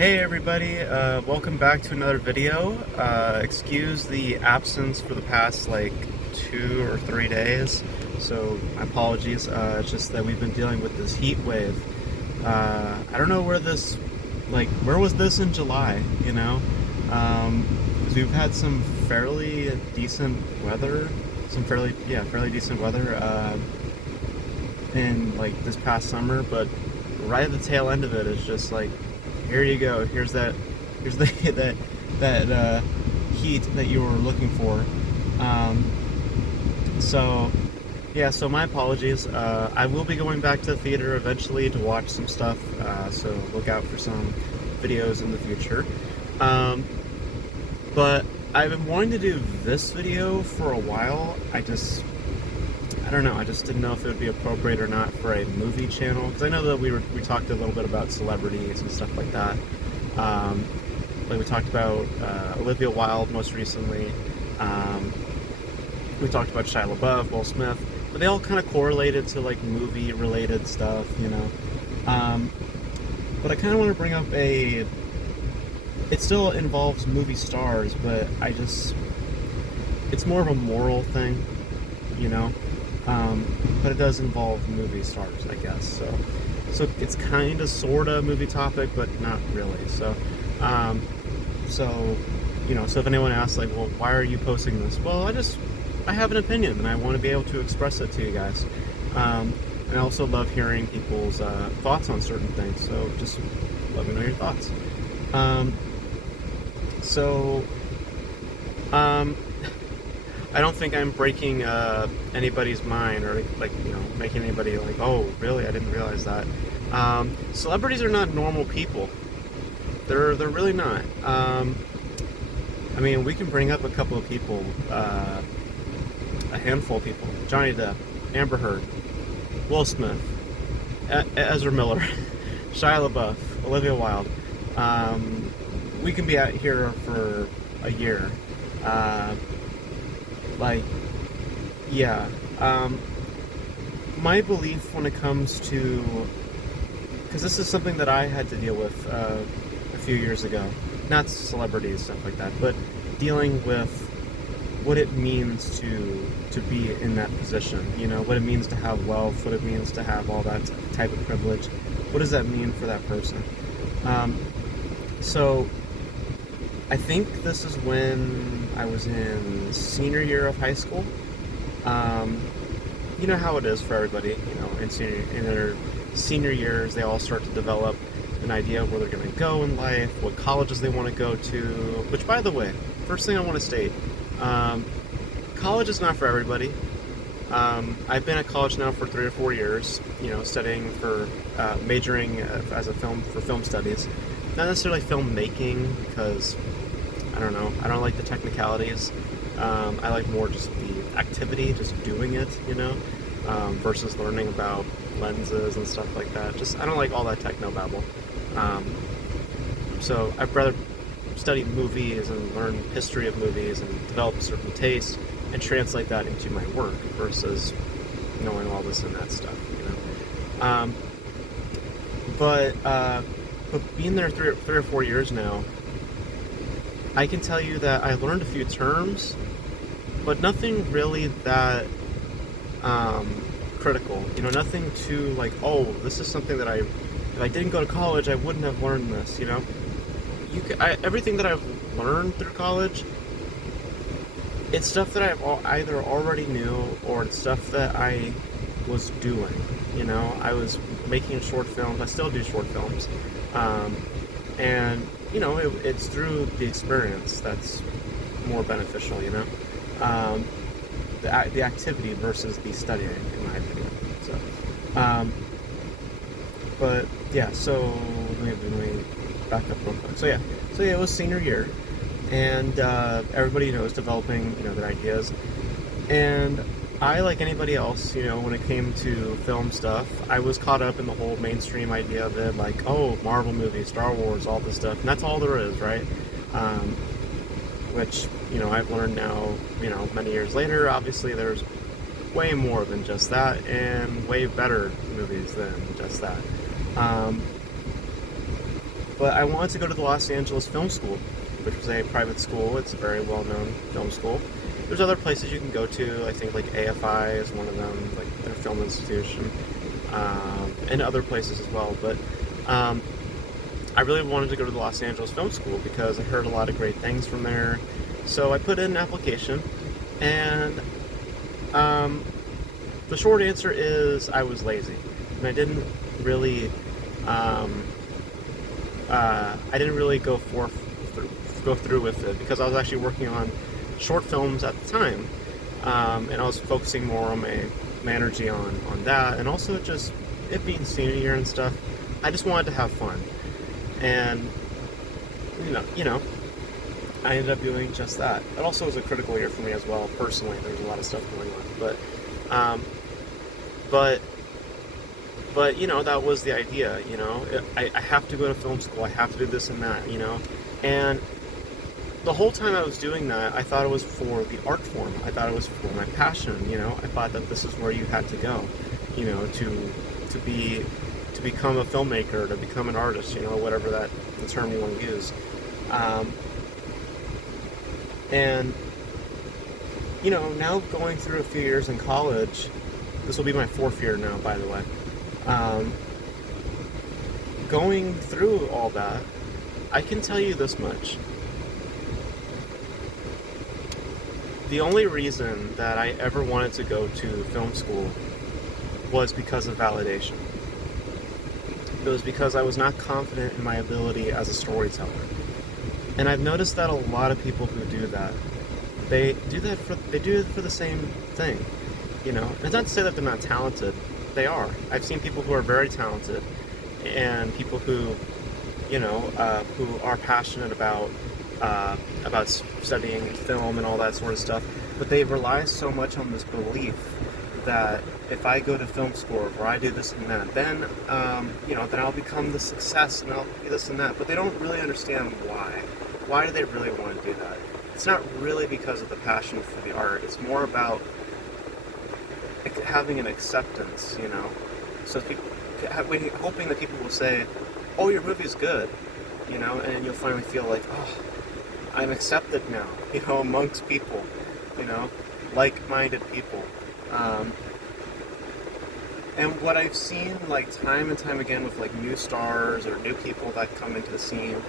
Hey everybody, welcome back to another video. Excuse the absence for the past like 2 or 3 days, so my apologies. It's just that we've been dealing with this heat wave. I don't know where was this in July, you know? 'Cause we've had some fairly decent weather, fairly decent weather, in like this past summer, but right at the tail end of it is just like, here you go. Here's the that heat that you were looking for. Um, so yeah, so my apologies. I will be going back to the theater eventually to watch some stuff. So look out for some videos in the future. Um, but I've been wanting to do this video for a while. I don't know. I just didn't know if it would be appropriate or not for a movie channel, because I know that we talked a little bit about celebrities and stuff like that. Like we talked about Olivia Wilde most recently. We talked about Shia LaBeouf, Will Smith, but they all kind of correlated to like movie-related stuff, you know. But I kind of want to bring up it still involves movie stars, but it's more of a moral thing, you know. But it does involve movie stars, I guess. So it's kind of, sort of movie topic, but not really. So if anyone asks, like, well, why are you posting this? Well, I have an opinion, and I want to be able to express it to you guys. And I also love hearing people's thoughts on certain things. So just let me know your thoughts. So. I don't think I'm breaking anybody's mind or like making anybody like, oh really, I didn't realize that. Celebrities are not normal people. They're really not. I mean, we can bring up a couple of people, a handful of people: Johnny Depp, Amber Heard, Will Smith, Ezra Miller, Shia LaBeouf, Olivia Wilde. We can be out here for a year. My belief when it comes to, because this is something that I had to deal with a few years ago, not celebrities, stuff like that, but dealing with what it means to be in that position, you know, what it means to have wealth, what it means to have all that type of privilege. What does that mean for that person? So I think this is when I was in senior year of high school. You know how it is for everybody, you know, in their senior years, they all start to develop an idea of where they're going to go in life, what colleges they want to go to, which, by the way, first thing I want to state, college is not for everybody. I've been at college now for 3 or 4 years, you know, studying for, majoring for film studies. Not necessarily filmmaking, because I don't know, I don't like the technicalities. I like more just the activity, just doing it, you know, versus learning about lenses and stuff like that. I don't like all that techno babble. So I'd rather study movies and learn history of movies and develop a certain taste and translate that into my work versus knowing all this and that stuff, you know. But being there 3 or 4 years now, I can tell you that I learned a few terms, but nothing really that critical. You know, nothing too like, oh, this is something that if I didn't go to college, I wouldn't have learned this. You know, everything that I've learned through college, it's stuff that I've either already knew or it's stuff that I was doing. You know, I was making short films. I still do short films, and you know, it's through the experience that's more beneficial, you know? The activity versus the studying, in my opinion. So, but yeah, so let me back up real quick. So yeah, it was senior year, and everybody, you know, was developing, you know, their ideas. And I, like anybody else, you know, when it came to film stuff, I was caught up in the whole mainstream idea of it, like, oh, Marvel movies, Star Wars, all this stuff, and that's all there is, right? Which, you know, I've learned now, you know, many years later, obviously there's way more than just that, and way better movies than just that. But I wanted to go to the Los Angeles Film School, which was a private school. It's a very well-known film school. There's other places you can go to. I think like AFI is one of them, like their film institution, and other places as well. But I really wanted to go to the Los Angeles Film School because I heard a lot of great things from there. So I put in an application, and the short answer is I was lazy, and I didn't really go through with it because I was actually working on short films at the time, and I was focusing more on my energy on that, and also just it being senior year and stuff. I just wanted to have fun, and you know, I ended up doing just that. It also was a critical year for me as well, personally. There was a lot of stuff going on, but that was the idea. I have to go to film school. I have to do this and that. And the whole time I was doing that, I thought it was for the art form. I thought it was for my passion. I thought that this is where you had to go, to become a filmmaker, to become an artist. Whatever the term you want to use. And now going through a few years in college, this will be my 4th year now, by the way. Going through all that, I can tell you this much. The only reason that I ever wanted to go to film school was because of validation. It was because I was not confident in my ability as a storyteller. And I've noticed that a lot of people who do that, they do it for the same thing. And it's not to say that they're not talented. They are. I've seen people who are very talented, and people who, who are passionate about studying film and all that sort of stuff. But they rely so much on this belief that if I go to film school or I do this and that, then then I'll become the success and I'll do this and that. But they don't really understand why. Why do they really want to do that? It's not really because of the passion for the art. It's more about having an acceptance, So hoping that people will say, "Oh, your movie's good," and you'll finally feel like, "Oh, I'm accepted now," amongst people, like-minded people. And what I've seen, time and time again with new stars or new people that come into the scene,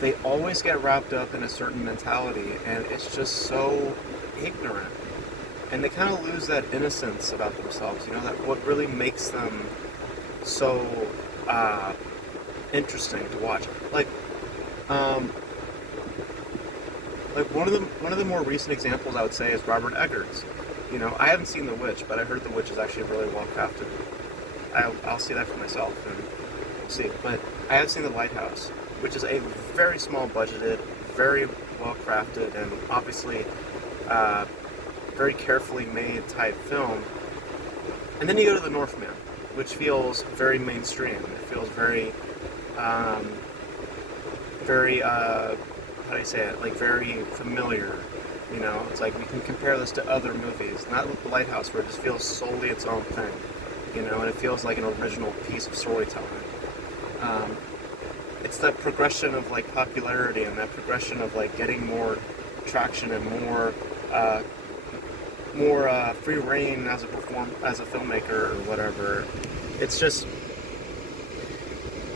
they always get wrapped up in a certain mentality, and it's just so ignorant. And they kind of lose that innocence about themselves, that what really makes them so interesting to watch. One of the more recent examples I would say is Robert Eggers. I haven't seen The Witch, but I heard The Witch is actually really well crafted. I'll see that for myself, and we'll see. But I have seen The Lighthouse, which is a very small budgeted, very well crafted, and obviously very carefully made type film. And then you go to The Northman, which feels very mainstream. It feels very, how do I say it? Very familiar. It's like we can compare this to other movies, not with The Lighthouse, where it just feels solely its own thing. And it feels like an original piece of storytelling. It's that progression of popularity and that progression of getting more traction and more free reign as a filmmaker or whatever. It's just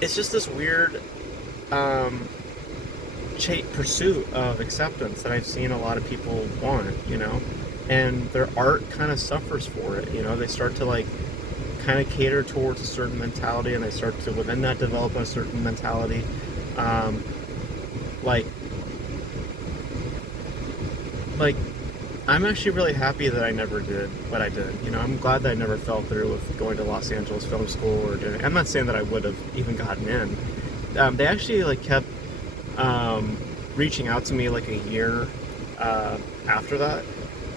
this weird pursuit of acceptance that I've seen a lot of people want, and their art kind of suffers for it. They start to kind of cater towards a certain mentality, and they start to within that develop a certain mentality. I'm actually really happy that I never did what I did. I'm glad that I never fell through with going to Los Angeles Film School or doing. I'm not saying that I would have even gotten in. They actually kept reaching out to me a year after that,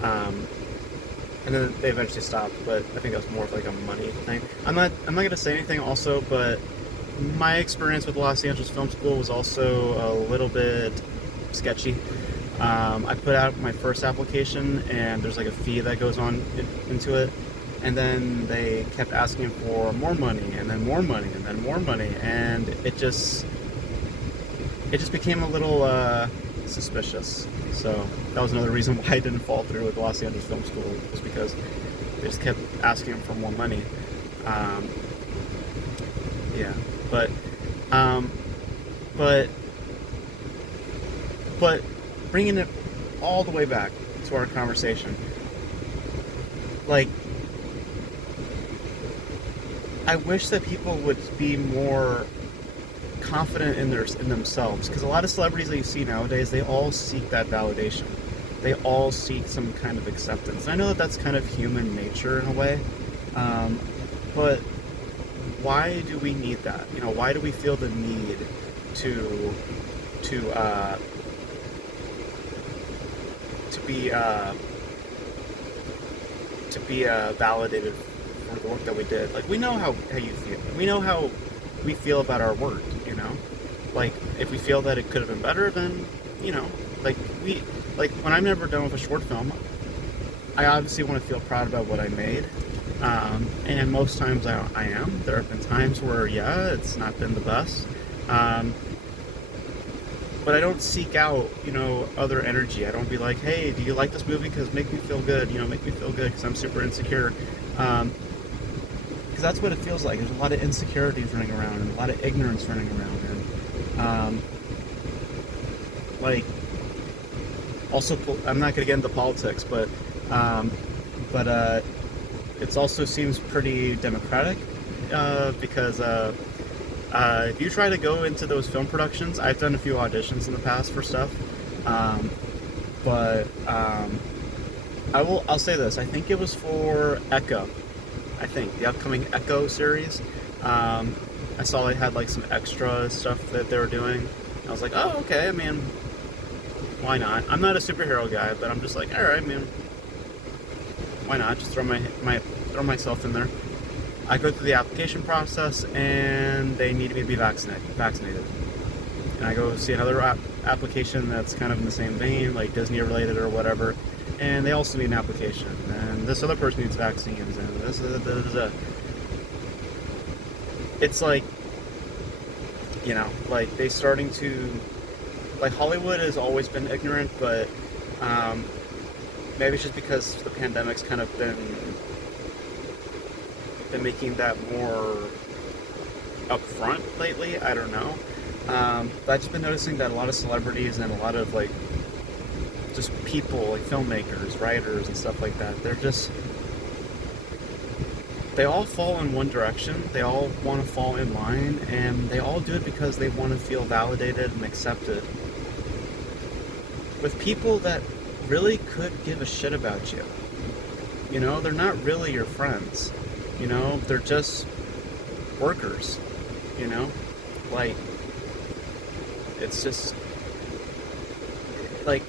and then they eventually stopped. But I think that was more of a money thing. I'm not gonna say anything also, but my experience with Los Angeles Film School was also a little bit sketchy. I put out my first application, and there's a fee that goes on into it, and then they kept asking for more money, and then more money, and then more money, and it just it just became a little suspicious. So that was another reason why I didn't fall through with Los Angeles Film School, was because they just kept asking him for more money. Um, yeah, but um, but but bringing it all the way back to our conversation, like, I wish that people would be more confident in themselves, because a lot of celebrities that you see nowadays, they all seek that validation. They all seek some kind of acceptance. I know that that's kind of human nature in a way, but why do we need that? You know, why do we feel the need to to uh, to be validated for the work that we did? Like, we know how you feel. We know how we feel about our work. You know, like, if we feel that it could have been better, then, you know, like, when I'm never done with a short film, I obviously want to feel proud about what I made. And most times I am. There have been times where, yeah, it's not been the best. But I don't seek out, you know, other energy. I don't be like, hey, do you like this movie? Because make me feel good. You know, make me feel good because I'm super insecure. Because that's what it feels like. There's a lot of insecurities running around and a lot of ignorance running around. And, like, also, I'm not going to get into politics, but it also seems pretty democratic, because if you try to go into those film productions, I've done a few auditions in the past for stuff, but I'll say this. I think it was for Echo. I think the upcoming Echo series. I saw they had like some extra stuff that they were doing. I was like, oh, okay. I mean, why not? I'm not a superhero guy, but I'm just like, all right, man. Why not? Just throw myself in there. I go through the application process, and they needed me to be vaccinated. And I go see another application that's kind of in the same vein, like Disney related or whatever, and they also need an application. And this other person needs vaccines, and this. It's like, you know, like they starting to, like, Hollywood has always been ignorant, but maybe it's just because the pandemic's kind of been making that more upfront lately. I don't know. But I've just been noticing that a lot of celebrities and a lot of, like, just people, like filmmakers, writers, and stuff like that, they all fall in one direction. They all want to fall in line, and they all do it because they want to feel validated and accepted with people that really could give a shit about you. You know, they're not really your friends. You know, they're just workers. You know, like, it's just like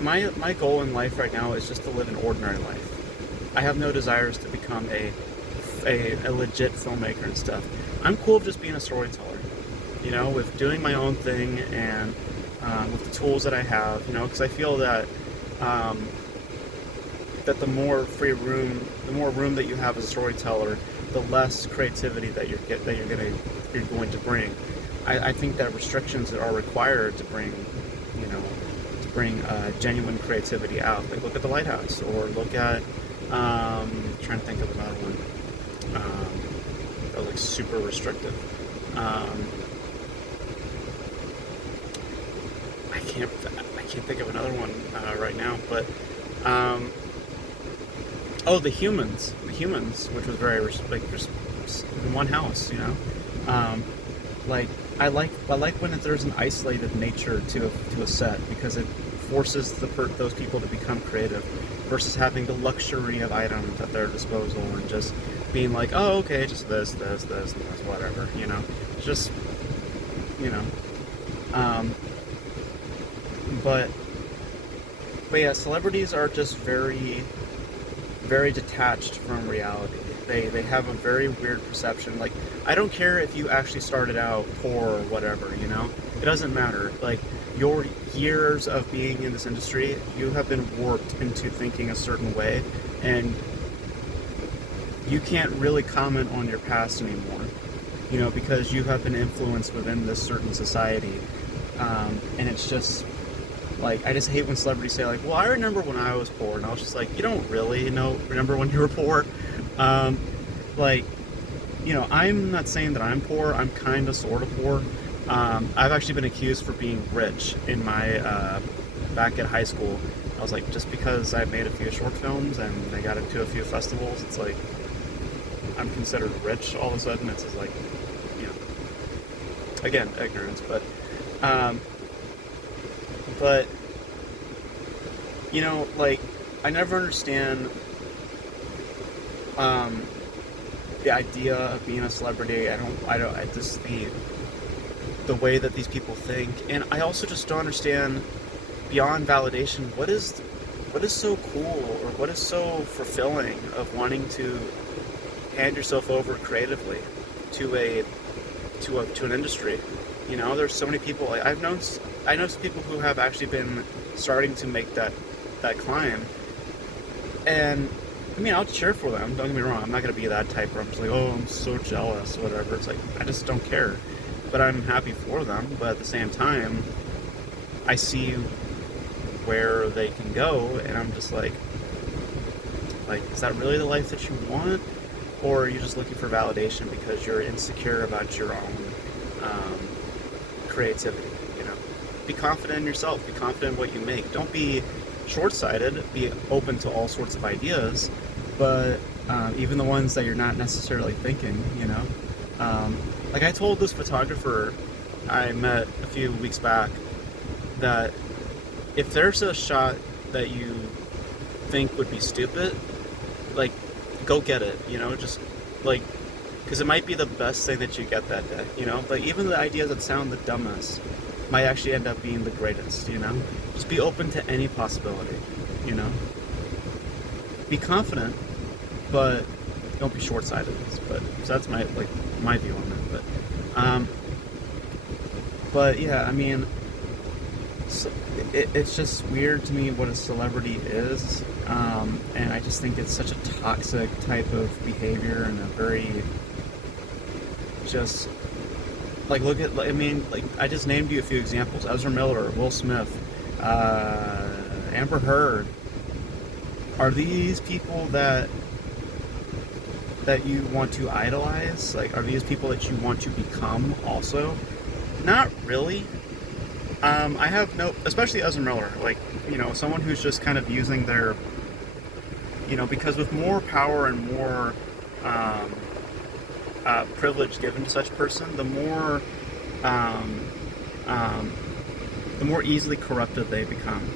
my goal in life right now is just to live an ordinary life. I have no desires to become a legit filmmaker and stuff. I'm cool with just being a storyteller, you know, with doing my own thing, and with the tools that I have, you know, because I feel that that the more room that you have as a storyteller, the less creativity that you're going to bring. I think that restrictions are required to bring, you know, genuine creativity out. Like, look at The Lighthouse, or look at trying to think of another one that was like super restrictive. I can't think of another one right now, but The Humans, which was very like just in one house, you know. Like, I like when there's an isolated nature to a set, because it forces those people to become creative, versus having the luxury of items at their disposal and just being like, oh, okay, just this, and this, whatever, you know. It's just, you know. But yeah, celebrities are just very, very detached from reality. They have a very weird perception. Like, I don't care if you actually started out poor or whatever, you know? It doesn't matter. Like, your years of being in this industry, you have been warped into thinking a certain way, and you can't really comment on your past anymore. because you have been influenced within this certain society. And it's just like, I just hate when celebrities say like, well, I remember when I was poor, and I was just like, you don't really remember when you were poor. um, like, I'm not saying that I'm poor. I'm kind of sort of poor. I've actually been accused for being rich in my back at high school. I was like, just because I made a few short films and they got into a few festivals, it's like I'm considered rich all of a sudden. It's just like, you know, again, ignorance, um, but like, I never understand um, the idea of being a celebrity. I just the way that these people think, and I also just don't understand beyond validation what is so cool or what is so fulfilling of wanting to hand yourself over creatively to an industry. There's so many people. I know some people who have actually been starting to make that climb, and I mean, I'll cheer for them. Don't get me wrong. I'm not gonna be that type where I'm just like, oh, I'm so jealous, or whatever. It's like, I just don't care. But I'm happy for them. But at the same time, I see where they can go, and I'm just like, is that really the life that you want, or are you just looking for validation because you're insecure about your own creativity? Be confident in yourself. Be confident in what you make. Don't be short-sighted. Be open to all sorts of ideas, but even the ones that you're not necessarily thinking. Like, I told this photographer I met a few weeks back that if there's a shot that you think would be stupid, like, go get it. Just like, because it might be the best thing that you get that day. But even the ideas that sound the dumbest might actually end up being the greatest. Just be open to any possibility. Be confident, but don't be short-sighted. So that's my view on it. But yeah, I mean, it's just weird to me what a celebrity is, and I just think it's such a toxic type of behavior, and a very just like, I mean, like, I just named you a few examples: Ezra Miller, Will Smith, Amber Heard. Are these people that you want to idolize? Like, are these people that you want to become also? Not really. I have especially Ezra Miller, like, someone who's just kind of using their, because with more power and more privilege given to such a person, the more easily corrupted they become,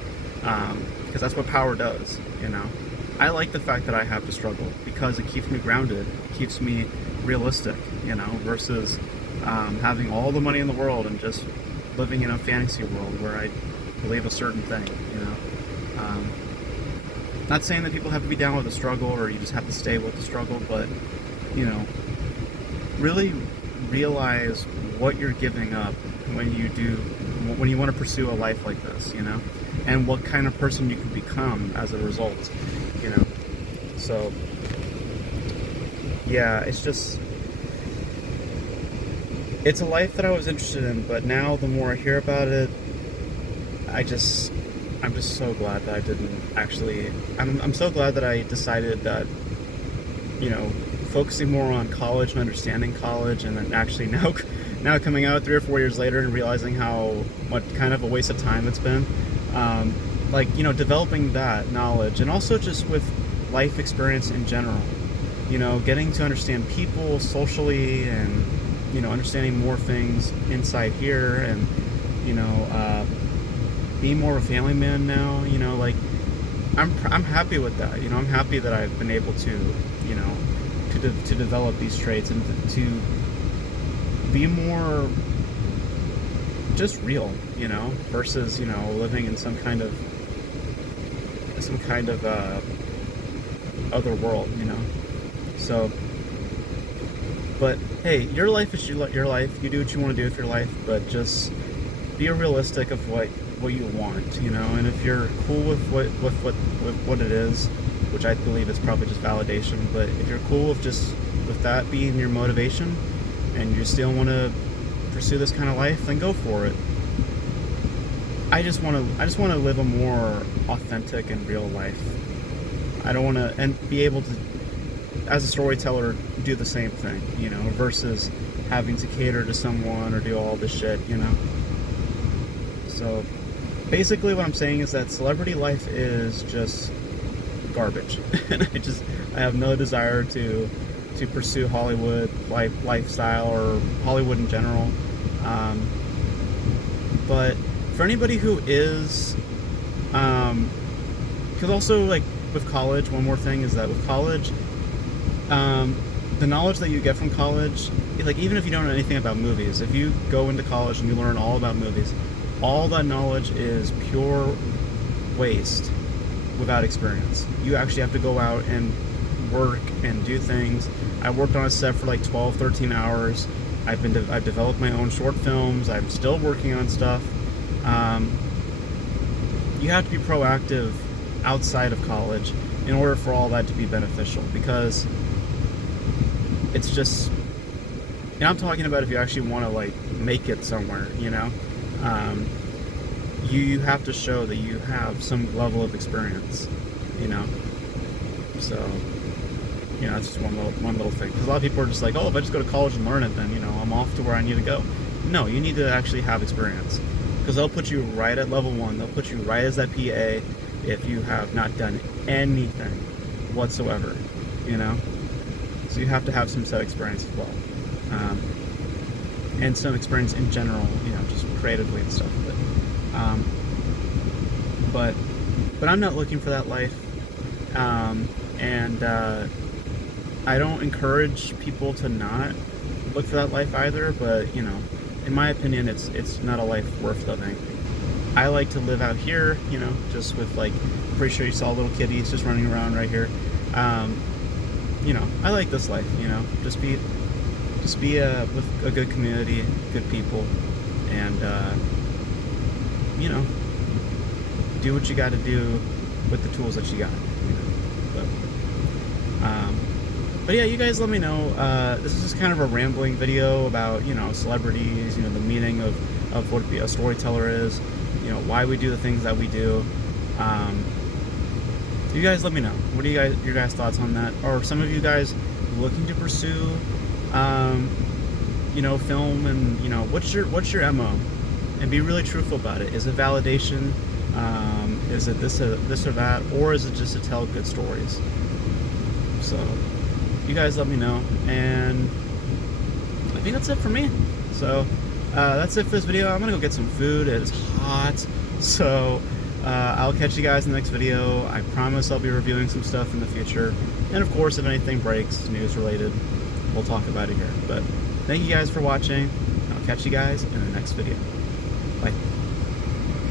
because that's what power does. I like the fact that I have to struggle because it keeps me grounded, it keeps me realistic, versus having all the money in the world and just living in a fantasy world where I believe a certain thing. Not saying that people have to be down with the struggle or you just have to stay with the struggle, but really realize what you're giving up when you want to pursue a life like this, and what kind of person you can become as a result. So yeah, it's a life that I was interested in, but now the more I hear about it, I'm just so glad that I didn't actually. I'm so glad that I decided that, focusing more on college and understanding college, and then actually now coming out 3 or 4 years later and realizing what kind of a waste of time it's been. Developing that knowledge, and also just with life experience in general. Getting to understand people socially, and understanding more things inside here, and being more of a family man now. I'm happy with that. I'm happy that I've been able to to develop these traits and to be more just real, versus living in some kind of other world. So, but hey, your life is your life. You do what you want to do with your life, but just be realistic of what you want, and if you're cool with what it is, which I believe is probably just validation, but if you're cool with that being your motivation, and you still want to pursue this kind of life, then go for it. I just want to live a more authentic and real life. I don't want to, and be able to, as a storyteller, do the same thing, you know, versus having to cater to someone or do all this shit, you know. So basically what I'm saying is that celebrity life is just garbage. And I have no desire to pursue Hollywood lifestyle or Hollywood in general. But for anybody who is, because also, like, with college, one more thing is that with college, the knowledge that you get from college, like, even if you don't know anything about movies, if you go into college and you learn all about movies, all that knowledge is pure waste without experience. You actually have to go out and work and do things. I worked on a set for like 12, 13 hours. I've developed my own short films. I'm still working on stuff. You have to be proactive outside of college in order for all that to be beneficial, because it's just, and I'm talking about if you actually want to, like, make it somewhere, you know, you have to show that you have some level of experience, you know. So, you know, that's just one little thing, because a lot of people are just like, oh, if I just go to college and learn it, then, you know, I'm off to where I need to go. No, you need to actually have experience, because they'll put you right at level 1. They'll put you right as that PA if you have not done anything whatsoever, you know. So you have to have some set experience as well, and some experience in general, you know, just creatively and stuff. But I'm not looking for that life, and I don't encourage people to not look for that life either. But, you know, in my opinion, it's not a life worth living. I like to live out here, you know, just with, like, I'm pretty sure you saw little kitties just running around right here. You know, I like this life, you know, just be with a good community, good people, and, you know, do what you got to do with the tools that you got, you know. But yeah, you guys let me know. This is just kind of a rambling video about, you know, celebrities, you know, the meaning of what a storyteller is, you know, why we do the things that we do. You guys let me know. What are your guys' thoughts on that? Or some of you guys looking to pursue, you know, film, and, you know, what's your MO? And be really truthful about it. Is it validation? Is it this or that? Or is it just to tell good stories? So you guys let me know. And I think that's it for me. So that's it for this video. I'm gonna go get some food. It is hot. So I'll catch you guys in the next video. I promise I'll be reviewing some stuff in the future. And of course, if anything breaks, news related, we'll talk about it here. But thank you guys for watching. I'll catch you guys in the next video. Bye.